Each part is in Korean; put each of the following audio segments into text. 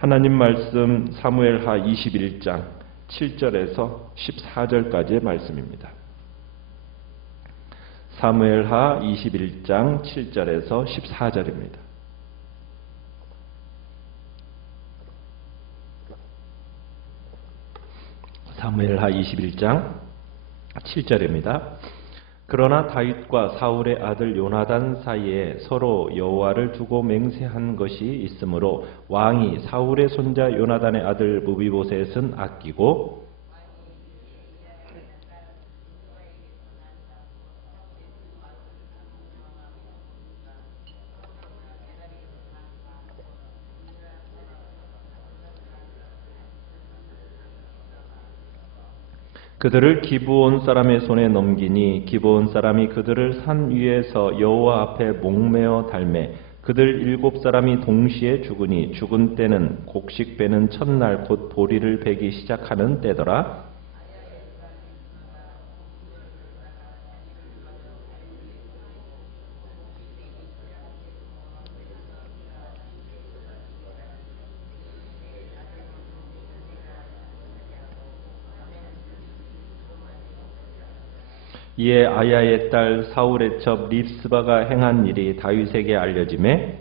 하나님 말씀 사무엘하 21장 7절에서 14절까지의 말씀입니다. 사무엘하 21장 7절에서 14절입니다. 사무엘하 21장 7절입니다. 그러나 다윗과 사울의 아들 요나단 사이에 서로 여호와를 두고 맹세한 것이 있으므로 왕이 사울의 손자 요나단의 아들 무비보셋은 아끼고 그들을 기브온 사람의 손에 넘기니 기브온 사람이 그들을 산 위에서 여호와 앞에 목매어 달매 그들 7사람이 동시에 죽으니 죽은 때는 곡식 베는 첫날 곧 보리를 베기 시작하는 때더라. 이에 아야의 딸 사울의 첩 립스바가 행한 일이 다윗에게 알려지매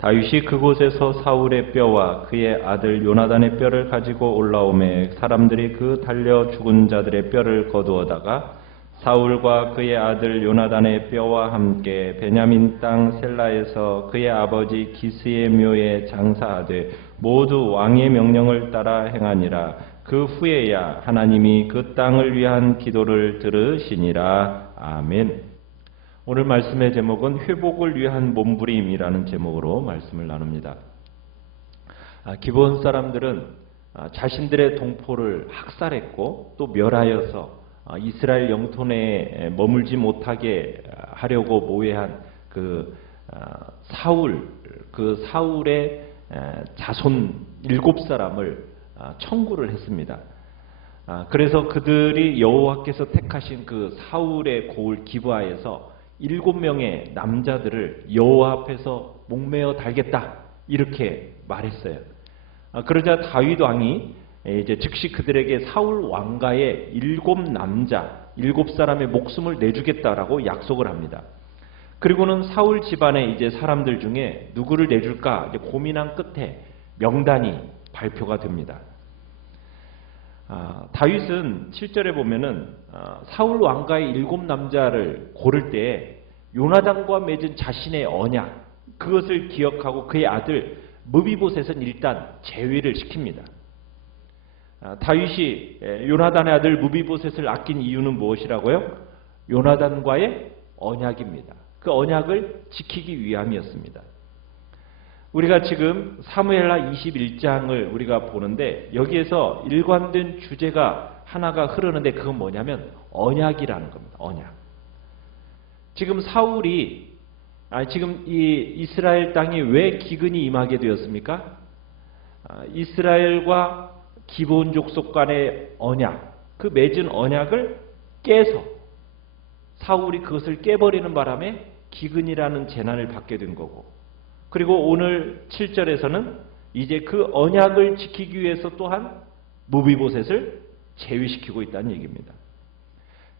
다윗이 그곳에서 사울의 뼈와 그의 아들 요나단의 뼈를 가지고 올라오매 사람들이 그 달려 죽은 자들의 뼈를 거두어다가 사울과 그의 아들 요나단의 뼈와 함께 베냐민 땅 셀라에서 그의 아버지 기스의 묘에 장사하되 모두 왕의 명령을 따라 행하니라. 그 후에야 하나님이 그 땅을 위한 기도를 들으시니라. 아멘. 오늘 말씀의 제목은 회복을 위한 몸부림이라는 제목으로 말씀을 나눕니다. 기브온 사람들은 자신들의 동포를 학살했고 또 멸하여서 이스라엘 영토 내에 머물지 못하게 하려고 모해한 사울의 자손 7사람을 청구를 했습니다. 그래서 그들이 여호와께서 택하신 그 사울의 고을 기브아에서 7명의 남자들을 여호와 앞에서 목매어 달겠다 이렇게 말했어요. 그러자 다윗 왕이 이제 즉시 그들에게 사울 왕가의 7사람의 목숨을 내주겠다라고 약속을 합니다. 그리고는 사울 집안의 이제 사람들 중에 누구를 내줄까 이제 고민한 끝에 명단이 발표가 됩니다. 다윗은 7절에 보면은 사울 왕가의 7남자를 고를 때 요나단과 맺은 자신의 언약 그것을 기억하고 그의 아들 무비보셋은 일단 제외를 시킵니다. 다윗이 요나단의 아들 무비보셋을 아낀 이유는 무엇이라고요? 요나단과의 언약입니다. 그 언약을 지키기 위함이었습니다. 우리가 지금 사무엘하 21장을 우리가 보는데 여기에서 일관된 주제가 하나가 흐르는데 그건 뭐냐면 언약이라는 겁니다. 언약. 지금 사울이 지금 이 이스라엘 땅이 왜 기근이 임하게 되었습니까? 이스라엘과 기브온 족속 간의 언약, 그 맺은 언약을 깨서 사울이 그것을 깨버리는 바람에 기근이라는 재난을 받게 된 거고, 그리고 오늘 7절에서는 이제 그 언약을 지키기 위해서 또한 무비보셋을 제위시키고 있다는 얘기입니다.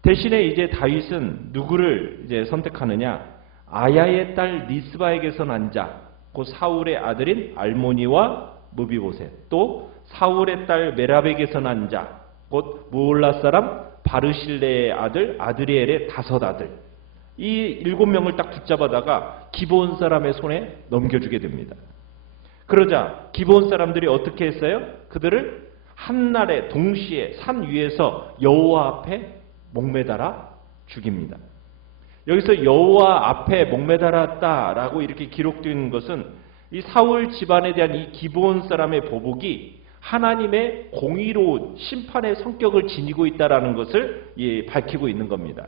대신에 이제 다윗은 누구를 이제 선택하느냐? 아야의 딸 리스바에게서 난 자, 곧 사울의 아들인 알모니와 무비보셋, 또 사울의 딸 메랍에게서 난 자, 곧 무올라 사람 바르실레의 아들 아드리엘의 5 아들, 이 7명을 딱 붙잡아다가 기브온 사람의 손에 넘겨주게 됩니다. 그러자 기브온 사람들이 어떻게 했어요? 그들을 한날에 동시에 산 위에서 여호와 앞에 목매달아 죽입니다. 여기서 여호와 앞에 목매달았다라고 이렇게 기록된 것은 이 사울 집안에 대한 이 기브온 사람의 보복이 하나님의 공의로운 심판의 성격을 지니고 있다라는 것을 밝히고 있는 겁니다.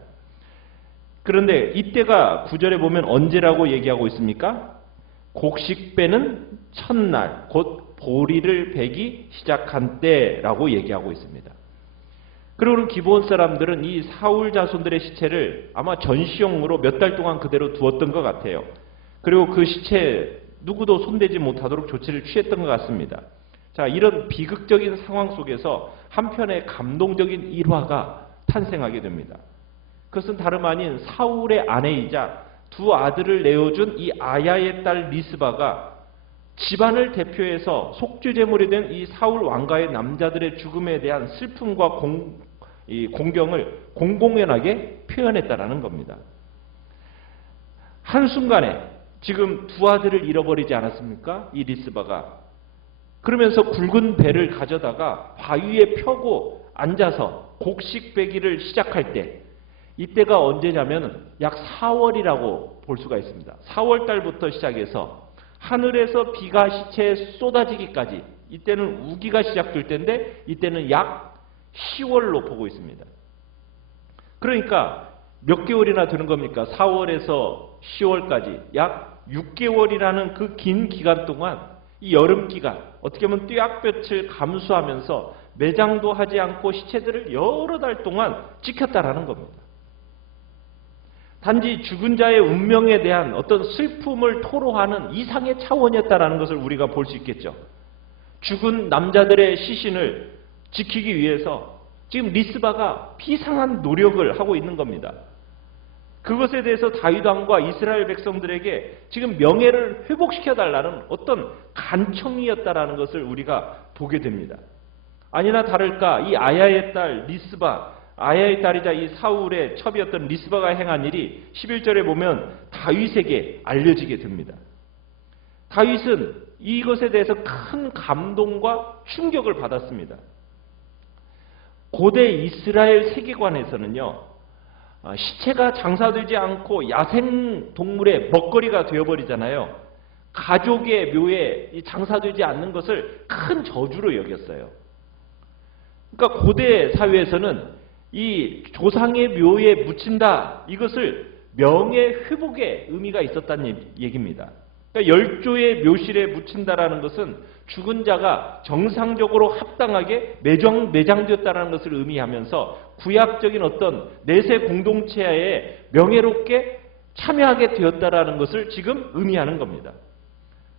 그런데 이때가 9절에 보면 언제라고 얘기하고 있습니까? 곡식 빼는 첫날 곧 보리를 베기 시작한 때라고 얘기하고 있습니다. 그리고 기브온 사람들은 이 사울 자손들의 시체를 아마 전시용으로 몇 달 동안 그대로 두었던 것 같아요. 그리고 그 시체 누구도 손대지 못하도록 조치를 취했던 것 같습니다. 자, 이런 비극적인 상황 속에서 한편의 감동적인 일화가 탄생하게 됩니다. 그것은 다름 아닌 사울의 아내이자 두 아들을 내어준 이 아야의 딸 리스바가 집안을 대표해서 속죄제물이 된 이 사울 왕가의 남자들의 죽음에 대한 슬픔과 공경을 공공연하게 표현했다라는 겁니다. 한순간에 지금 두 아들을 잃어버리지 않았습니까? 이 리스바가. 그러면서 굵은 배를 가져다가 바위에 펴고 앉아서 곡식 베기를 시작할 때, 이때가 언제냐면 약 4월이라고 볼 수가 있습니다. 4월 달부터 시작해서 하늘에서 비가 시체에 쏟아지기까지, 이때는 우기가 시작될 때인데 이때는 약 10월로 보고 있습니다. 그러니까 몇 개월이나 되는 겁니까? 4월에서 10월까지 약 6개월이라는 그 긴 기간 동안, 이 여름 기간, 어떻게 보면 뙤약볕을 감수하면서 매장도 하지 않고 시체들을 여러 달 동안 지켰다라는 겁니다. 단지 죽은 자의 운명에 대한 어떤 슬픔을 토로하는 이상의 차원이었다라는 것을 우리가 볼 수 있겠죠. 죽은 남자들의 시신을 지키기 위해서 지금 리스바가 비상한 노력을 하고 있는 겁니다. 그것에 대해서 다윗 왕과 이스라엘 백성들에게 지금 명예를 회복시켜달라는 어떤 간청이었다라는 것을 우리가 보게 됩니다. 아니나 다를까 이 아야의 딸 리스바, 아야의 딸이자 이 사울의 첩이었던 리스바가 행한 일이 11절에 보면 다윗에게 알려지게 됩니다. 다윗은 이것에 대해서 큰 감동과 충격을 받았습니다. 고대 이스라엘 세계관에서는요, 시체가 장사되지 않고 야생동물의 먹거리가 되어버리잖아요. 가족의 묘에 장사되지 않는 것을 큰 저주로 여겼어요. 그러니까 고대 사회에서는 이 조상의 묘에 묻힌다, 이것을 명예회복의 의미가 있었다는 얘기입니다. 그러니까 열조의 묘실에 묻힌다라는 것은 죽은 자가 정상적으로 합당하게 매장되었다는 것을 의미하면서 구약적인 어떤 내세 공동체에 명예롭게 참여하게 되었다라는 것을 지금 의미하는 겁니다.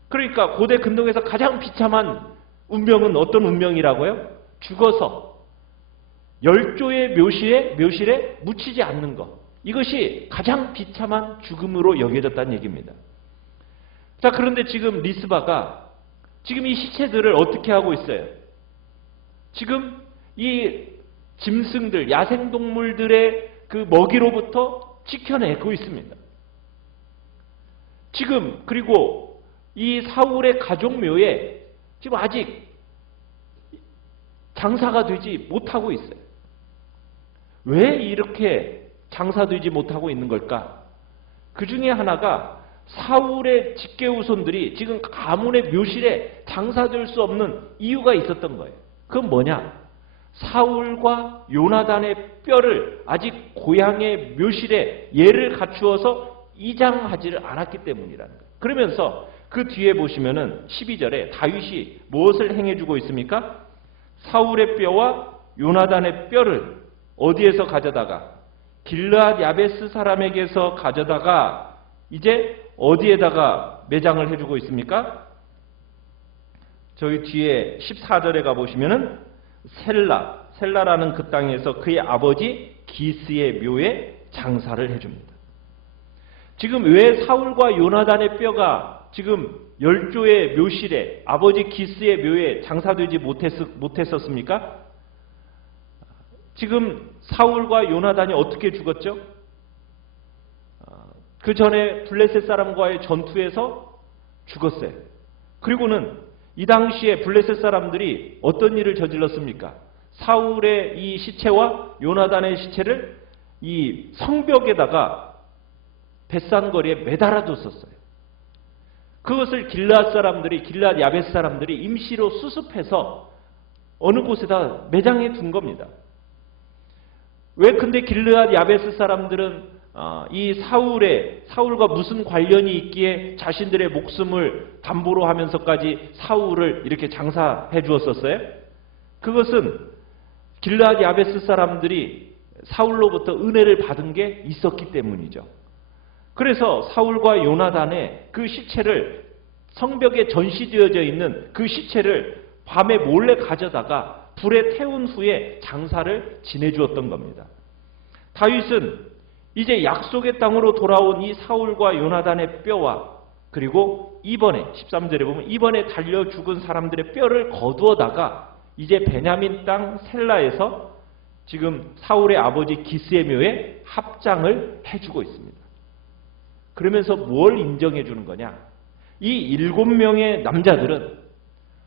그러니까 고대 근동에서 가장 비참한 운명은 어떤 운명이라고요? 죽어서 열조의 묘실에 묻히지 않는 것. 이것이 가장 비참한 죽음으로 여겨졌다는 얘기입니다. 자, 그런데 지금 리스바가 지금 이 시체들을 어떻게 하고 있어요? 지금 이 짐승들, 야생동물들의 그 먹이로부터 지켜내고 있습니다. 지금 그리고 이 사울의 가족묘에 지금 아직 장사가 되지 못하고 있어요. 왜 이렇게 장사되지 못하고 있는 걸까? 그 중에 하나가 사울의 직계후손들이 지금 가문의 묘실에 장사될 수 없는 이유가 있었던 거예요. 그건 뭐냐? 사울과 요나단의 뼈를 아직 고향의 묘실에 예를 갖추어서 이장하지를 않았기 때문이라는 거예요. 그러면서 그 뒤에 보시면은 12절에 다윗이 무엇을 행해주고 있습니까? 사울의 뼈와 요나단의 뼈를 어디에서 가져다가? 길르앗 야베스 사람에게서 가져다가 이제 어디에다가 매장을 해주고 있습니까? 저희 뒤에 14절에 가보시면은 셀라라는 그 땅에서 그의 아버지 기스의 묘에 장사를 해줍니다. 지금 왜 사울과 요나단의 뼈가 지금 열조의 묘실에 아버지 기스의 묘에 장사되지 못했었습니까? 지금 사울과 요나단이 어떻게 죽었죠? 그 전에 블레셋 사람과의 전투에서 죽었어요. 그리고는 이 당시에 블레셋 사람들이 어떤 일을 저질렀습니까? 사울의 이 시체와 요나단의 시체를 이 성벽에다가 벳산거리에 매달아 뒀었어요. 그것을 길르앗 야베스 사람들이 임시로 수습해서 어느 곳에다 매장해 둔 겁니다. 왜 근데 길르앗 야베스 사람들은 이 사울과 무슨 관련이 있기에 자신들의 목숨을 담보로 하면서까지 사울을 이렇게 장사해 주었었어요? 그것은 길르앗 야베스 사람들이 사울로부터 은혜를 받은 게 있었기 때문이죠. 그래서 사울과 요나단의 그 시체를, 성벽에 전시되어져 있는 그 시체를 밤에 몰래 가져다가 불에 태운 후에 장사를 지내주었던 겁니다. 다윗은 이제 약속의 땅으로 돌아온 이 사울과 요나단의 뼈와, 그리고 이번에 13절에 보면 이번에 달려 죽은 사람들의 뼈를 거두어다가 이제 베냐민 땅 셀라에서 지금 사울의 아버지 기스의 묘에 합장을 해주고 있습니다. 그러면서 뭘 인정해 주는 거냐? 이 7명의 남자들은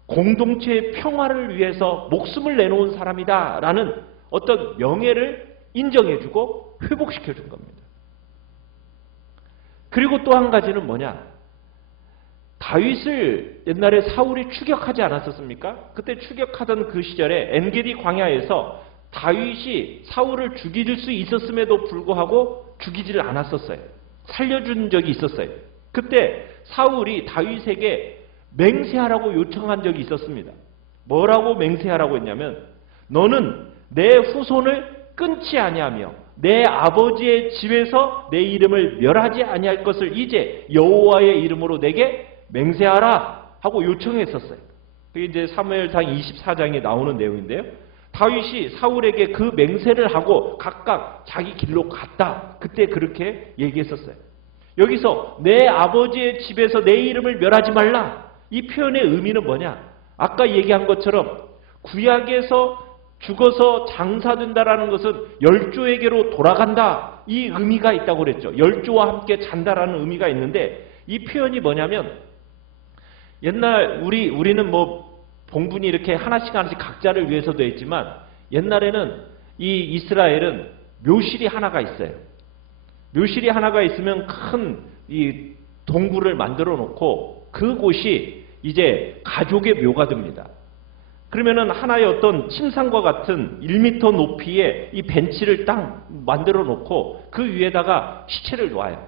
공동체의 평화를 위해서 목숨을 내놓은 사람이다라는 어떤 명예를 인정해주고 회복시켜준 겁니다. 그리고 또 한 가지는 뭐냐? 다윗을 옛날에 사울이 추격하지 않았었습니까? 그때 추격하던 그 시절에 엔게디 광야에서 다윗이 사울을 죽일 수 있었음에도 불구하고 죽이지를 않았었어요. 살려준 적이 있었어요. 그때 사울이 다윗에게 맹세하라고 요청한 적이 있었습니다. 뭐라고 맹세하라고 했냐면, 너는 내 후손을 끊지 아니하며 내 아버지의 집에서 내 이름을 멸하지 아니할 것을 이제 여호와의 이름으로 내게 맹세하라 하고 요청했었어요. 그게 이제 사무엘상 24장에 나오는 내용인데요. 다윗이 사울에게 그 맹세를 하고 각각 자기 길로 갔다. 그때 그렇게 얘기했었어요. 여기서 내 아버지의 집에서 내 이름을 멸하지 말라. 이 표현의 의미는 뭐냐? 아까 얘기한 것처럼 구약에서 죽어서 장사된다라는 것은 열조에게로 돌아간다. 이 의미가 있다고 그랬죠. 열조와 함께 잔다라는 의미가 있는데, 이 표현이 뭐냐면, 옛날 우리는 뭐 봉분이 이렇게 하나씩 각자를 위해서 되어 있지만, 옛날에는 이 이스라엘은 묘실이 하나가 있어요. 묘실이 하나가 있으면 큰 이 동굴을 만들어 놓고 그곳이 이제 가족의 묘가 됩니다. 그러면은 하나의 어떤 침상과 같은 1m 높이의 이 벤치를 딱 만들어 놓고 그 위에다가 시체를 놔요.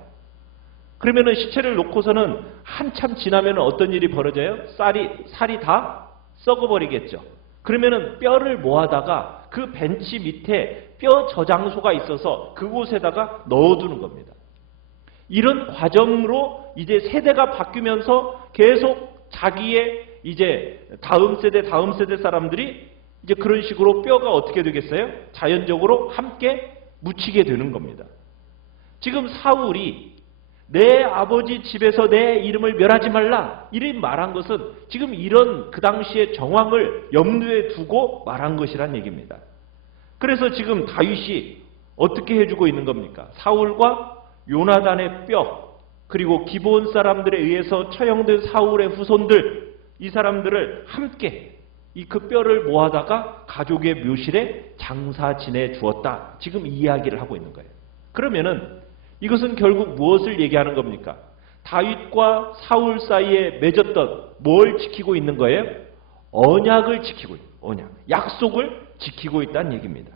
그러면은 시체를 놓고서는 한참 지나면 어떤 일이 벌어져요? 살이 다 썩어버리겠죠. 그러면은 뼈를 모아다가 그 벤치 밑에 뼈 저장소가 있어서 그곳에다가 넣어두는 겁니다. 이런 과정으로 이제 세대가 바뀌면서 계속 자기의 이제 다음 세대 사람들이 이제 그런 식으로 뼈가 어떻게 되겠어요? 자연적으로 함께 묻히게 되는 겁니다. 지금 사울이 내 아버지 집에서 내 이름을 멸하지 말라 이렇게 말한 것은 지금 이런 그 당시의 정황을 염두에 두고 말한 것이란 얘기입니다. 그래서 지금 다윗이 어떻게 해주고 있는 겁니까? 사울과 요나단의 뼈, 그리고 기브온 사람들에 의해서 처형된 사울의 후손들, 이 사람들을 함께 이 그 뼈를 모아다가 가족의 묘실에 장사 지내 주었다. 지금 이 이야기를 하고 있는 거예요. 그러면은 이것은 결국 무엇을 얘기하는 겁니까? 다윗과 사울 사이에 맺었던 뭘 지키고 있는 거예요? 언약을 지키고 있는, 언약, 약속을 지키고 있다는 얘기입니다.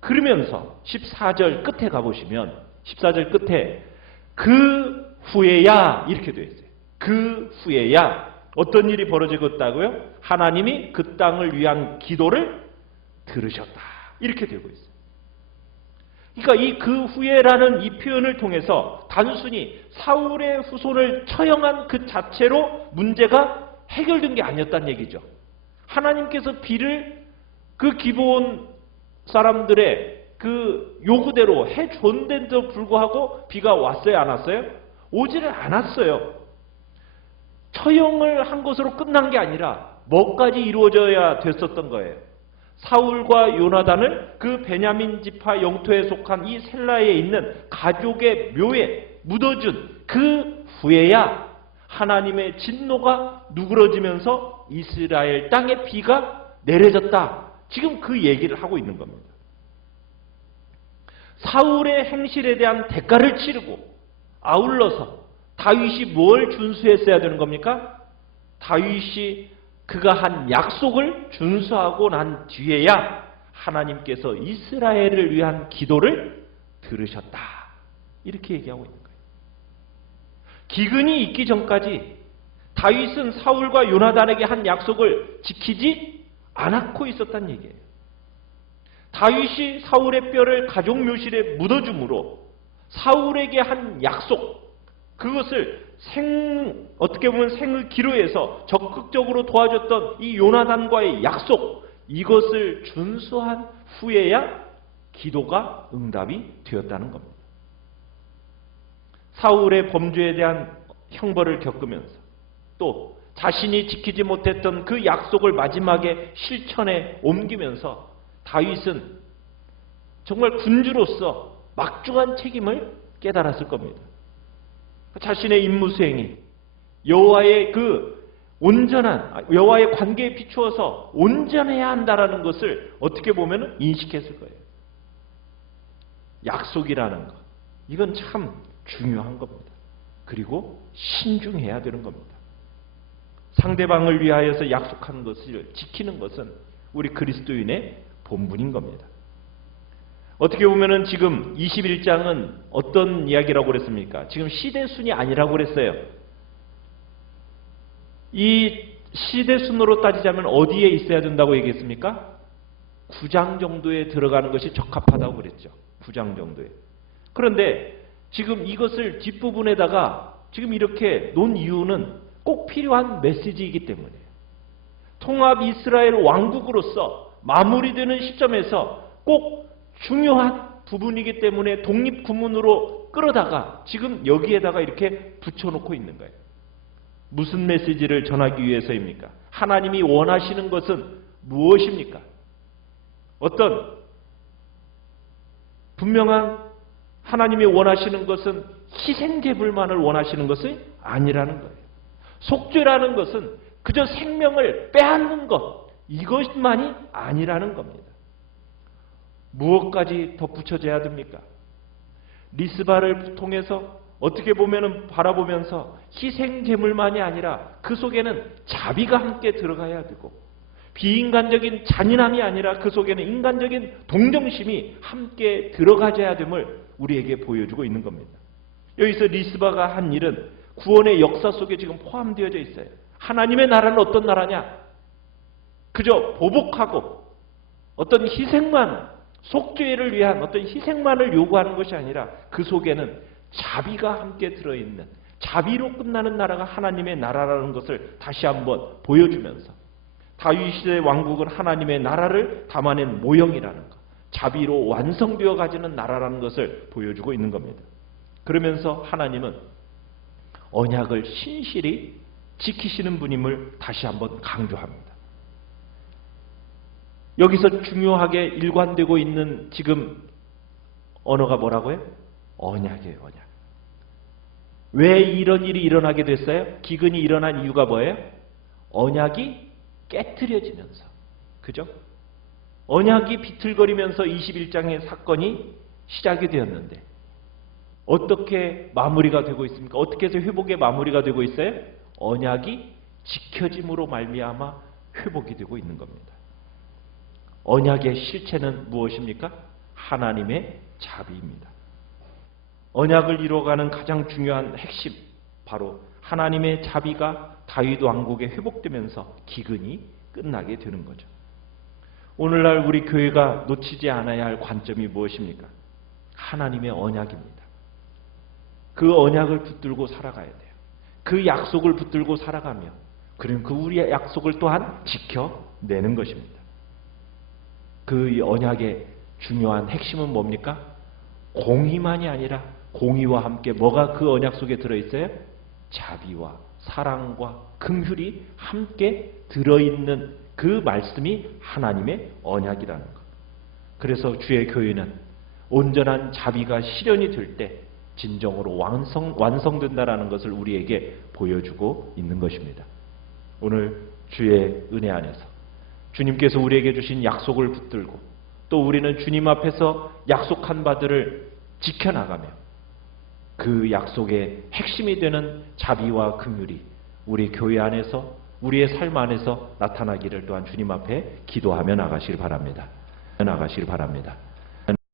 그러면서 14절 끝에 가보시면 14절 끝에 그 후에야 이렇게 되어 있어요. 그 후에야 어떤 일이 벌어지겠다고요? 하나님이 그 땅을 위한 기도를 들으셨다. 이렇게 되고 있어요. 그러니까 이 그 후에라는 이 표현을 통해서 단순히 사울의 후손을 처형한 그 자체로 문제가 해결된 게 아니었다는 얘기죠. 하나님께서 비를 그 기브온 사람들의 그 요구대로 해줬는데도 불구하고 비가 왔어요, 안 왔어요? 오지를 않았어요. 처형을 한 것으로 끝난 게 아니라 뭐까지 이루어져야 됐었던 거예요. 사울과 요나단을 그 베냐민 지파 영토에 속한 이 셀라에 있는 가족의 묘에 묻어준 그 후에야 하나님의 진노가 누그러지면서 이스라엘 땅에 비가 내려졌다. 지금 그 얘기를 하고 있는 겁니다. 사울의 행실에 대한 대가를 치르고 아울러서 다윗이 뭘 준수했어야 되는 겁니까? 다윗이 그가 한 약속을 준수하고 난 뒤에야 하나님께서 이스라엘을 위한 기도를 들으셨다. 이렇게 얘기하고 있는 거예요. 기근이 있기 전까지 다윗은 사울과 요나단에게 한 약속을 지키지 않고 있었다는 얘기예요. 다윗이 사울의 뼈를 가족 묘실에 묻어줌으로 사울에게 한 약속, 그것을 어떻게 보면 생을 기로해서 적극적으로 도와줬던 이 요나단과의 약속, 이것을 준수한 후에야 기도가 응답이 되었다는 겁니다. 사울의 범죄에 대한 형벌을 겪으면서 또 자신이 지키지 못했던 그 약속을 마지막에 실천에 옮기면서 다윗은 정말 군주로서 막중한 책임을 깨달았을 겁니다. 자신의 임무 수행이 여호와의 여호와의 관계에 비추어서 온전해야 한다라는 것을 어떻게 보면 인식했을 거예요. 약속이라는 것, 이건 참 중요한 겁니다. 그리고 신중해야 되는 겁니다. 상대방을 위하여서 약속하는 것을 지키는 것은 우리 그리스도인의 본분인 겁니다. 어떻게 보면은 지금 21장은 어떤 이야기라고 그랬습니까? 지금 시대순이 아니라고 그랬어요. 이 시대순으로 따지자면 어디에 있어야 된다고 얘기했습니까? 9장 정도에 들어가는 것이 적합하다고 그랬죠. 9장 정도에. 그런데 지금 이것을 뒷부분에다가 지금 이렇게 놓은 이유는 꼭 필요한 메시지이기 때문이에요. 통합 이스라엘 왕국으로서 마무리되는 시점에서 꼭 중요한 부분이기 때문에 독립구문으로 끌어다가 지금 여기에다가 이렇게 붙여놓고 있는 거예요. 무슨 메시지를 전하기 위해서입니까? 하나님이 원하시는 것은 무엇입니까? 어떤 분명한 하나님이 원하시는 것은 희생제물만을 원하시는 것이 아니라는 거예요. 속죄라는 것은 그저 생명을 빼앗는 것, 이것만이 아니라는 겁니다. 무엇까지 덧붙여져야 됩니까? 리스바를 통해서 어떻게 보면 바라보면서 희생제물만이 아니라 그 속에는 자비가 함께 들어가야 되고, 비인간적인 잔인함이 아니라 그 속에는 인간적인 동정심이 함께 들어가져야 됨을 우리에게 보여주고 있는 겁니다. 여기서 리스바가 한 일은 구원의 역사 속에 지금 포함되어져 있어요. 하나님의 나라는 어떤 나라냐? 그저 보복하고 어떤 희생만, 속죄를 위한 어떤 희생만을 요구하는 것이 아니라 그 속에는 자비가 함께 들어있는, 자비로 끝나는 나라가 하나님의 나라라는 것을 다시 한번 보여주면서 다윗의 왕국은 하나님의 나라를 담아낸 모형이라는 것, 자비로 완성되어 가지는 나라라는 것을 보여주고 있는 겁니다. 그러면서 하나님은 언약을 신실히 지키시는 분임을 다시 한번 강조합니다. 여기서 중요하게 일관되고 있는 지금 언어가 뭐라고요? 언약이에요, 언약. 왜 이런 일이 일어나게 됐어요? 기근이 일어난 이유가 뭐예요? 언약이 깨트려지면서. 그죠? 언약이 비틀거리면서 21장의 사건이 시작이 되었는데 어떻게 마무리가 되고 있습니까? 어떻게 해서 회복의 마무리가 되고 있어요? 언약이 지켜짐으로 말미암아 회복이 되고 있는 겁니다. 언약의 실체는 무엇입니까? 하나님의 자비입니다. 언약을 이루어가는 가장 중요한 핵심, 바로 하나님의 자비가 다윗 왕국에 회복되면서 기근이 끝나게 되는 거죠. 오늘날 우리 교회가 놓치지 않아야 할 관점이 무엇입니까? 하나님의 언약입니다. 그 언약을 붙들고 살아가야 돼요. 그 약속을 붙들고 살아가며 그럼 그 우리의 약속을 또한 지켜내는 것입니다. 그 언약의 중요한 핵심은 뭡니까? 공의만이 아니라 공의와 함께 뭐가 그 언약 속에 들어있어요? 자비와 사랑과 긍휼이 함께 들어있는 그 말씀이 하나님의 언약이라는 것. 그래서 주의 교회는 온전한 자비가 실현이 될 때 진정으로 완성된다라는 것을 우리에게 보여주고 있는 것입니다. 오늘 주의 은혜 안에서 주님께서 우리에게 주신 약속을 붙들고 또 우리는 주님 앞에서 약속한 바들을 지켜나가며 그 약속의 핵심이 되는 자비와 긍휼이 우리 교회 안에서 우리의 삶 안에서 나타나기를 또한 주님 앞에 기도하며 나가시길 바랍니다.